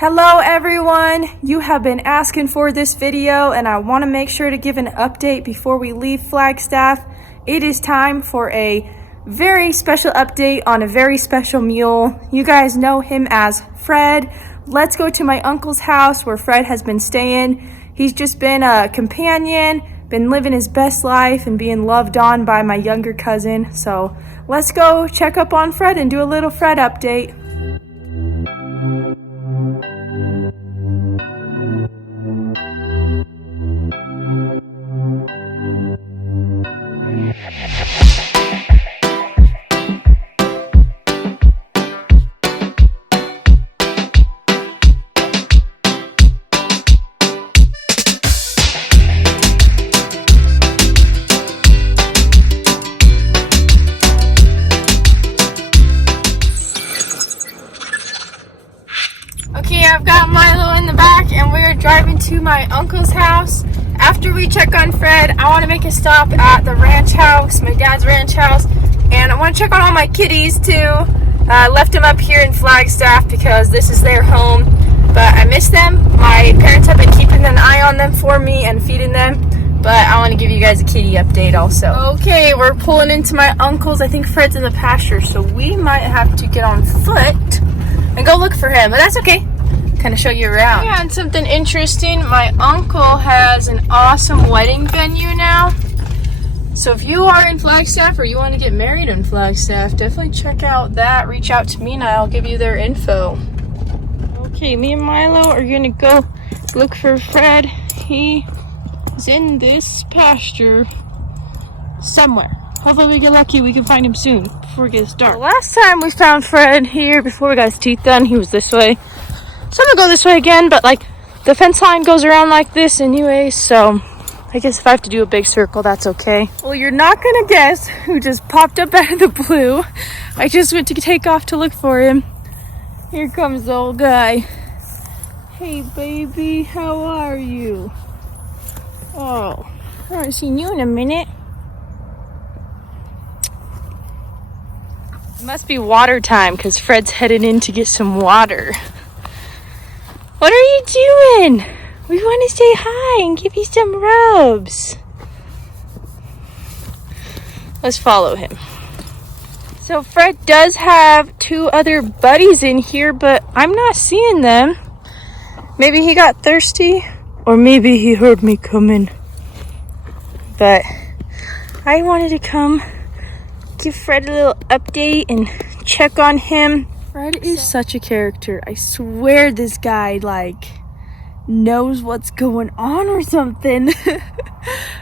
Hello everyone, you have been asking for this video and I want to make sure to give an update before we leave Flagstaff. It is time for a very special update on a very special mule. You guys know him as Fred. Let's go to my uncle's house where Fred has been staying. He's just been a companion, been living his best life and being loved on by my younger cousin. So let's go check up on Fred and do a little Fred update. Okay, I've got Milo in the back and we're driving to my uncle's house. After we check on Fred, I want to make a stop at the ranch house, my dad's ranch house, and I want to check on all my kitties too. I left them up here in Flagstaff because this is their home, but I miss them. My parents have been keeping an eye on them for me and feeding them, but I want to give you guys a kitty update also. Okay, we're pulling into my uncle's. I think Fred's in the pasture, so we might have to get on foot and go look for him, but that's okay. Kind of show you around. Yeah, and something interesting, my uncle has an awesome wedding venue now. So if you are in Flagstaff or you want to get married in Flagstaff, definitely check out that. Reach out to me and I'll give you their info. Okay, me and Milo are gonna go look for Fred. He is in this pasture somewhere. Hopefully we get lucky, we can find him soon before it gets dark. The last time we found Fred here before we got his teeth done, he was this way. So I'm gonna go this way again, but like the fence line goes around like this anyway, so I guess if I have to do a big circle, that's okay. Well, you're not gonna guess who just popped up out of the blue. I just went to take off to look for him. Here comes the old guy. Hey baby, how are you? Oh, I haven't seen you in a minute. It must be water time because Fred's headed in to get some water. What are you doing? We want to say hi and give you some rubs. Let's follow him. So Fred does have two other buddies in here, but I'm not seeing them. Maybe he got thirsty, or maybe he heard me coming. But I wanted to come give Fred a little update and check on him. Fred is such a character. I swear this guy like knows what's going on or something.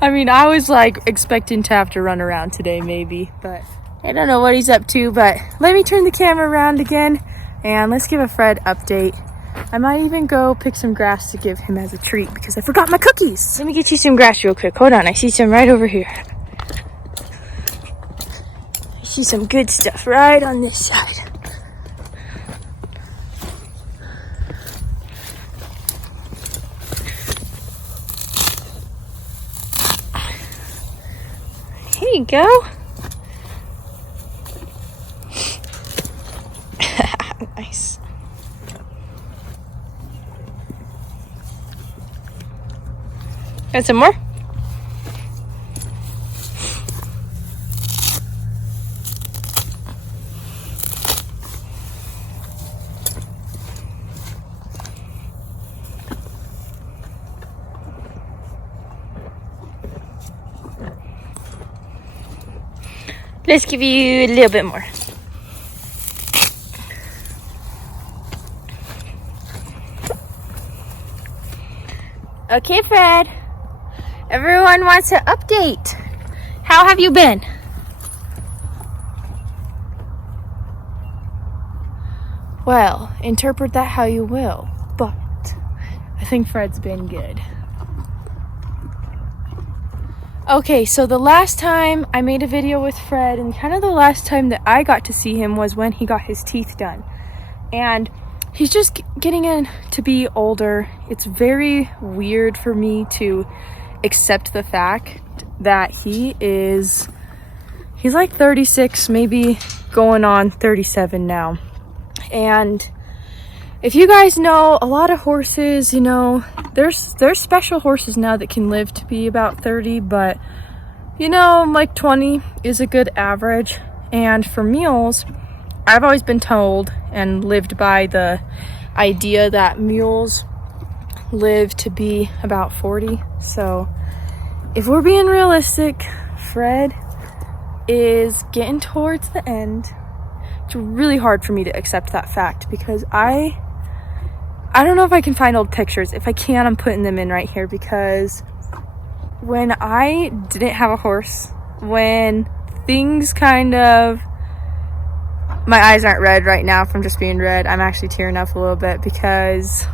I mean, I was like expecting to have to run around today maybe, but I don't know what he's up to. But let me turn the camera around again and let's give a Fred update. I might even go pick some grass to give him as a treat because I forgot my cookies. Let me get you some grass real quick. Hold on, I see some right over here. I see some good stuff right on this side. Here you go. Nice. Got some more? Let's give you a little bit more. Okay, Fred. Everyone wants an update. How have you been? Well, interpret that how you will, but I think Fred's been good. Okay, so the last time I made a video with Fred and kind of the last time that I got to see him was when he got his teeth done. And he's just getting in to be older. It's very weird for me to accept the fact that he's like 36, maybe going on 37 now. And If you guys know a lot of horses, you know, there's special horses now that can live to be about 30, but you know, like 20 is a good average. And for mules, I've always been told and lived by the idea that mules live to be about 40. So if we're being realistic, Fred is getting towards the end. It's really hard for me to accept that fact because I don't know if I can find old pictures. If I can, I'm putting them in right here, because when I didn't have a horse, when things kind of, my eyes aren't red right now from just being red. I'm actually tearing up a little bit because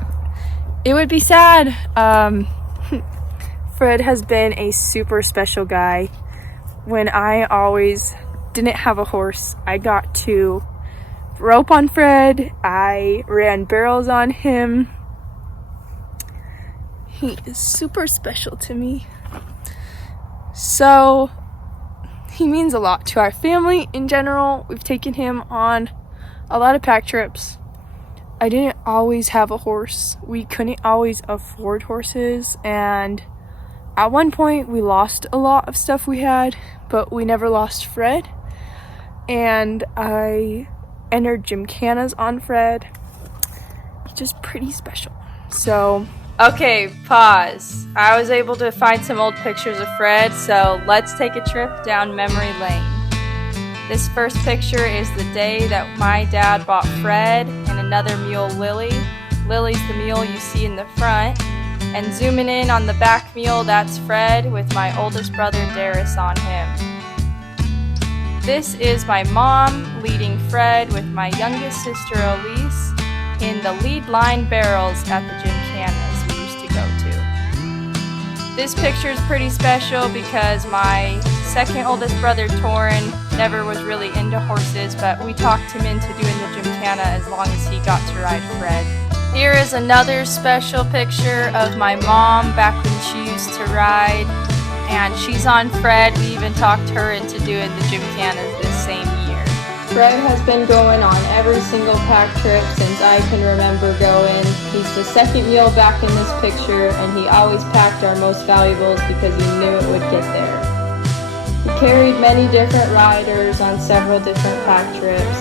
it would be sad. Fred has been a super special guy. When I always didn't have a horse, I got to rope on Fred. I ran barrels on him. He is super special to me. So he means a lot to our family in general. We've taken him on a lot of pack trips. I didn't always have a horse. We couldn't always afford horses, and at one point we lost a lot of stuff we had, but we never lost Fred. And I entered gymkhanas on Fred. He's just pretty special. So, okay, pause. I was able to find some old pictures of Fred, so let's take a trip down memory lane. This first picture is the day that my dad bought Fred and another mule, Lily. Lily's the mule you see in the front. And zooming in on the back mule, that's Fred with my oldest brother, Darius, on him. This is my mom leading Fred with my youngest sister, Elise, in the lead line barrels at the gymkhanas we used to go to. This picture is pretty special because my second oldest brother, Torin, never was really into horses, but we talked him into doing the gymkhana as long as he got to ride Fred. Here is another special picture of my mom back when she used to ride, and she's on Fred. We even talked her into doing the gymkhanas this same year. Fred has been going on every single pack trip since I can remember going. He's the second mule back in this picture, and he always packed our most valuables because he knew it would get there. He carried many different riders on several different pack trips,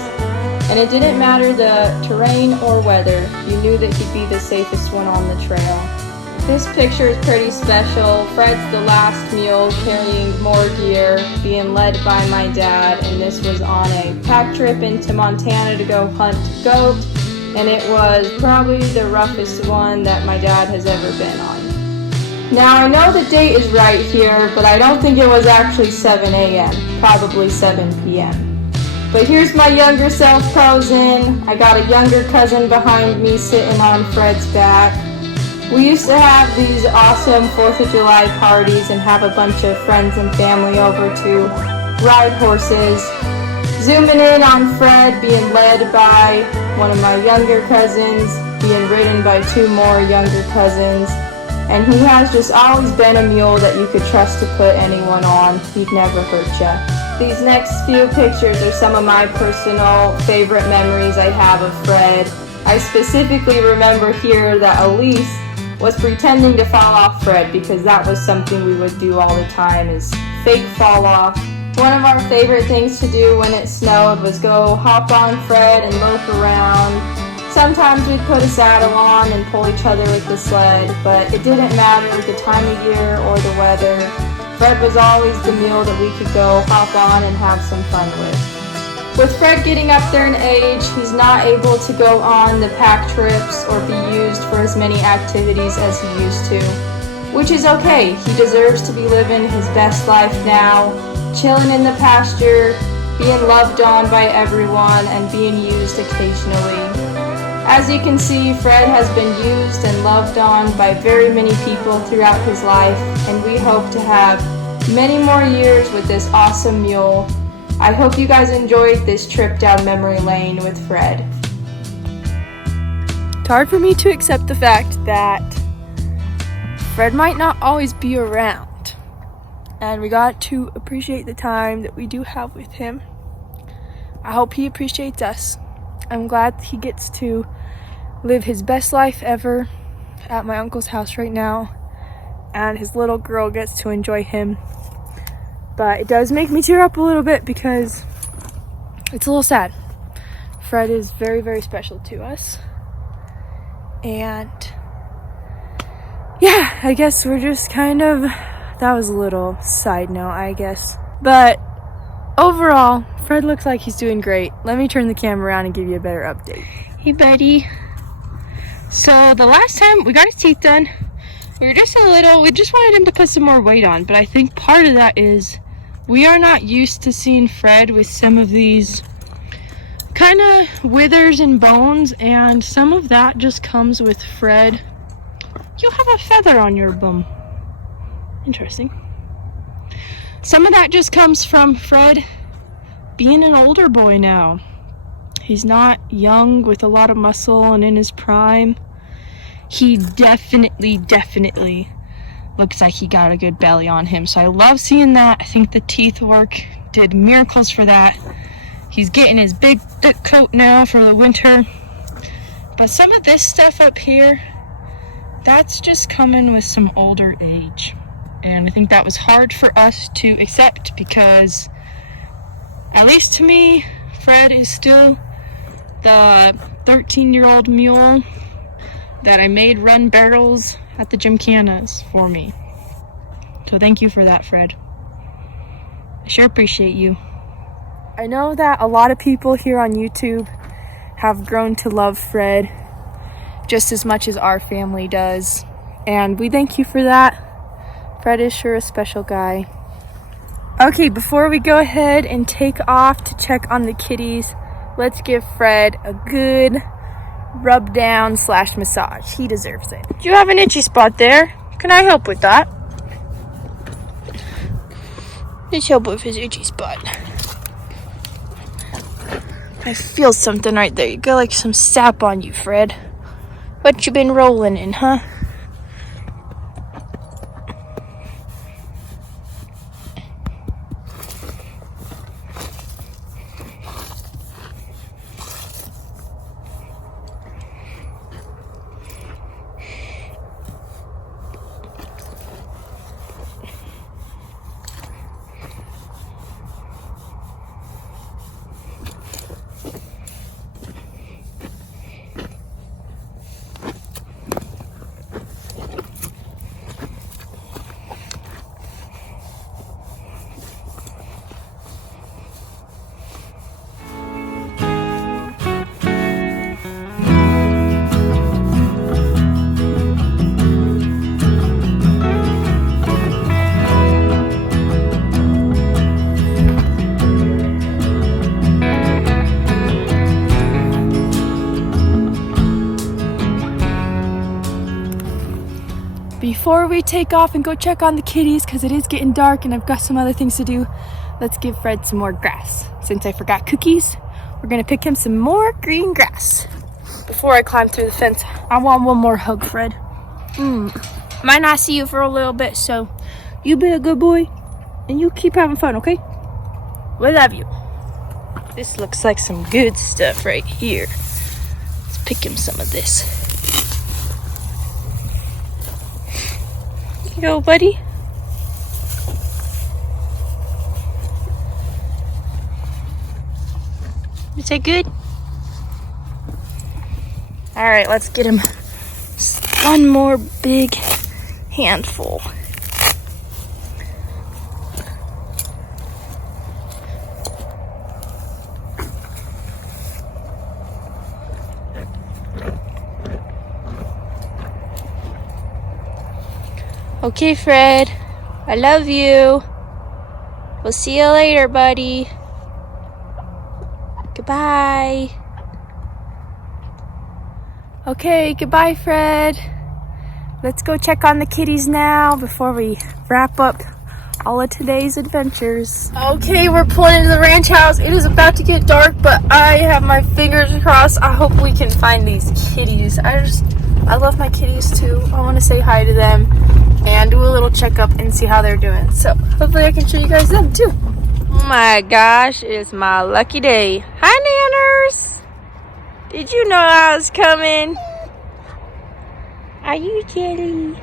and it didn't matter the terrain or weather. You knew that he'd be the safest one on the trail. This picture is pretty special. Fred's the last mule carrying more gear, being led by my dad, and this was on a pack trip into Montana to go hunt goat, and it was probably the roughest one that my dad has ever been on. Now I know the date is right here, but I don't think it was actually 7 a.m., probably 7 p.m. But here's my younger self posing. I got a younger cousin behind me sitting on Fred's back. We used to have these awesome 4th of July parties and have a bunch of friends and family over to ride horses. Zooming in on Fred being led by one of my younger cousins, being ridden by 2 more younger cousins. And he has just always been a mule that you could trust to put anyone on. He'd never hurt you. These next few pictures are some of my personal favorite memories I have of Fred. I specifically remember here that Elise was pretending to fall off Fred because that was something we would do all the time, is fake fall off. One of our favorite things to do when it snowed was go hop on Fred and lope around. Sometimes we'd put a saddle on and pull each other with the sled, but it didn't matter the time of year or the weather. Fred was always the mule that we could go hop on and have some fun with. With Fred getting up there in age, he's not able to go on the pack trips or be used for as many activities as he used to, which is okay. He deserves to be living his best life now, chilling in the pasture, being loved on by everyone, and being used occasionally. As you can see, Fred has been used and loved on by very many people throughout his life, and we hope to have many more years with this awesome mule. I hope you guys enjoyed this trip down memory lane with Fred. It's hard for me to accept the fact that Fred might not always be around, and we got to appreciate the time that we do have with him. I hope he appreciates us. I'm glad he gets to live his best life ever at my uncle's house right now, and his little girl gets to enjoy him. But it does make me tear up a little bit because it's a little sad. Fred is very, very special to us. And yeah, I guess we're just kind of, that was a little side note, I guess. But overall, Fred looks like he's doing great. Let me turn the camera around and give you a better update. Hey, buddy. So the last time we got his teeth done, we just wanted him to put some more weight on. But I think part of that is we are not used to seeing Fred with some of these kind of withers and bones, and some of that just comes with Fred. You have a feather on your bum. Interesting. Some of that just comes from Fred being an older boy now. He's not young with a lot of muscle and in his prime. He definitely looks like he got a good belly on him. So I love seeing that. I think the teeth work did miracles for that. He's getting his big thick coat now for the winter. But some of this stuff up here, that's just coming with some older age. And I think that was hard for us to accept because, at least to me, Fred is still the 13-year-old mule that I made run barrels at the gymkhanas for me. So thank you for that, Fred. I sure appreciate you. I know that a lot of people here on YouTube have grown to love Fred just as much as our family does, and we thank you for that. Fred is sure a special guy. Okay, before we go ahead and take off to check on the kitties, let's give Fred a good rub down / massage. He deserves it. Do you have an itchy spot there? Can I help with that? Let's help with his itchy spot. I feel something right there. You got like some sap on you, Fred. What you been rolling in, huh? Before we take off and go check on the kitties, because it is getting dark and I've got some other things to do, let's give Fred some more grass. Since I forgot cookies, we're gonna pick him some more green grass. Before I climb through the fence, I want one more hug, Fred. Might not see you for a little bit, so you be a good boy and you keep having fun, okay? We love you. This looks like some good stuff right here. Let's pick him some of this. Yo, buddy. Is that good? All right, let's get him one more big handful. Okay, Fred, I love you. We'll see you later, buddy. Goodbye. Okay, goodbye, Fred. Let's go check on the kitties now before we wrap up all of today's adventures. Okay, we're pulling into the ranch house. It is about to get dark, but I have my fingers crossed. I hope we can find these kitties. I love my kitties too. I want to say hi to them and do a little checkup and see how they're doing. So hopefully I can show you guys them too. Oh my gosh, it's my lucky day. Hi, Nanners. Did you know I was coming? Are you jelly?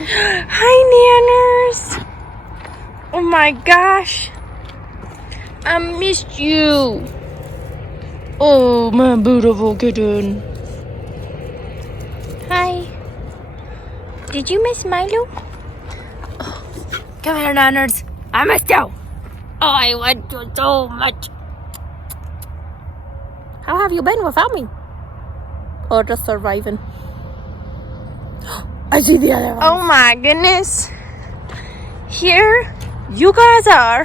Hi, Nanners. Oh my gosh. I missed you. Oh, my beautiful kitten. Hi. Did you miss Milo? Oh, come here, Nanners. I missed you. Oh, I want you so much. How have you been without me? Oh, just surviving. I see the other one. Oh my goodness. Here you guys are.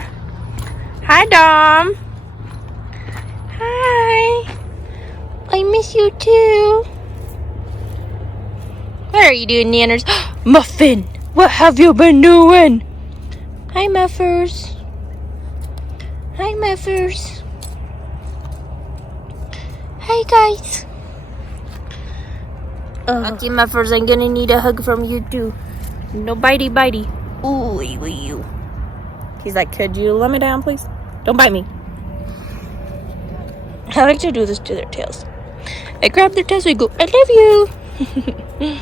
Hi, Dom. Hi. I miss you too. What are you doing, Nanners? Muffin, what have you been doing? Hi, Muffers. Hi, Muffers. Hi, guys. Okay, Muffers, I'm gonna need a hug from you too. No bitey bitey. Ooh, you. He's like, could you let me down, please? Don't bite me. I like to do this to their tails. I grab their tails and go, I love you.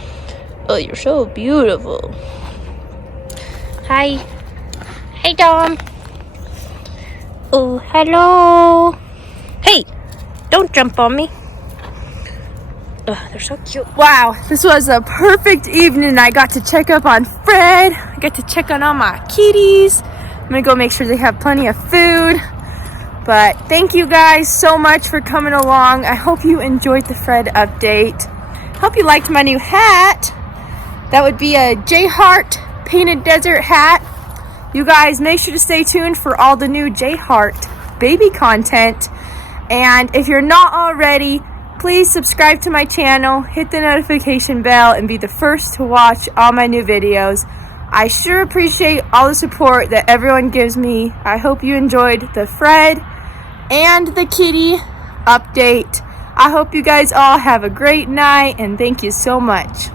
Oh, you're so beautiful. Hi. Hey, Dom. Oh, hello. Hey, don't jump on me. Oh, they're so cute. Wow, this was a perfect evening. I got to check up on Fred. I got to check on all my kitties. I'm gonna go make sure they have plenty of food. But thank you guys so much for coming along. I hope you enjoyed the Fred update. Hope you liked my new hat. That would be a J Hart painted desert hat. You guys make sure to stay tuned for all the new J Hart baby content. And if you're not already, please subscribe to my channel, hit the notification bell, and be the first to watch all my new videos. I sure appreciate all the support that everyone gives me. I hope you enjoyed the Fred and the kitty update. I hope you guys all have a great night, and thank you so much.